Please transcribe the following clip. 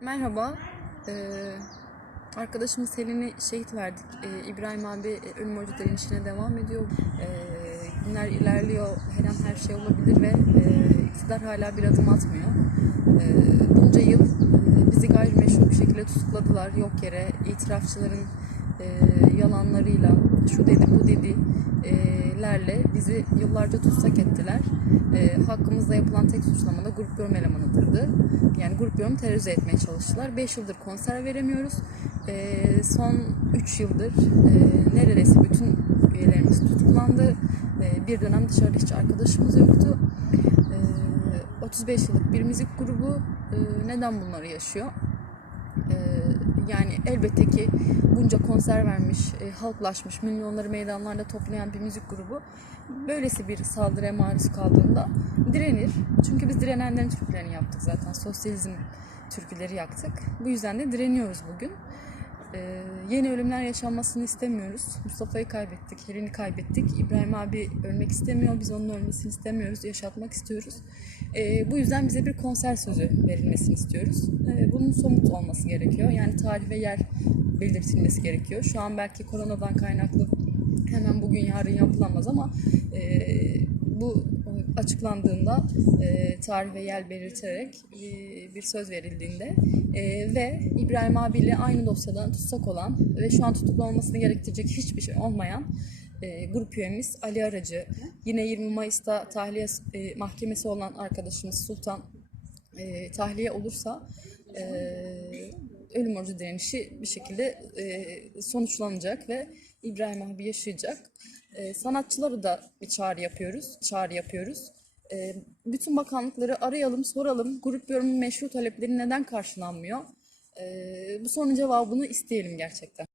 Merhaba. Ee, arkadaşımız Selin'i şehit verdik. Ee, İbrahim abi e, ölüm orucu direnişine devam ediyor. Ee, günler ilerliyor. Her an her şey olabilir ve e, iktidar hala bir adım atmıyor. Ee, bunca yıl e, bizi gayrimeşru bir şekilde tutukladılar. Yok yere itirafçıların e, yalanlarıyla şu dedi bu dedi e, lerle bizi yıllarca tutsak ettiler. E, hakkımızda yapılan tek suçlama da grup yorum elemanıdırdı. Yani grup yorum terörize etmeye çalıştılar. 5 yıldır konser veremiyoruz. E, son 3 yıldır e, neredeyse bütün üyelerimiz tutuklandı. E, bir dönem dışarıda hiç arkadaşımız yoktu. E, 35 yıllık bir müzik grubu e, neden bunları yaşıyor? Yani elbette ki bunca konser vermiş, e, halklaşmış, milyonları meydanlarda toplayan bir müzik grubu böylesi bir saldırıya maruz kaldığında direnir. Çünkü biz direnenlerin türkülerini yaptık zaten. Sosyalizm türküleri yaktık. Bu yüzden de direniyoruz bugün. Ee, yeni ölümler yaşanmasını istemiyoruz. Mustafa'yı kaybettik, Helen'i kaybettik. İbrahim abi ölmek istemiyor. Biz onun ölmesini istemiyoruz. Yaşatmak istiyoruz. Ee, bu yüzden bize bir konser sözü verilmesini istiyoruz. Ee, bunun somut olması gerekiyor. Yani tarih ve yer belirtilmesi gerekiyor. Şu an belki koronadan kaynaklı hemen bugün yarın yapılamaz ama e, bu açıklandığında e, tarih ve yer belirterek e, bir söz verildiğinde e, ve İbrahim abiyle aynı dosyadan tutsak olan ve şu an tutuklu olmasını gerektirecek hiçbir şey olmayan e, grup üyemiz Ali Aracı, yine 20 Mayıs'ta tahliye e, mahkemesi olan arkadaşımız Sultan e, tahliye olursa ölüm orucu direnişi bir şekilde sonuçlanacak ve İbrahim abi yaşayacak. Sanatçıları da bir çağrı yapıyoruz, çağrı yapıyoruz. E, bütün bakanlıkları arayalım, soralım. Grup yorumu meşru talepleri neden karşılanmıyor? E, bu sorunun cevabını isteyelim gerçekten.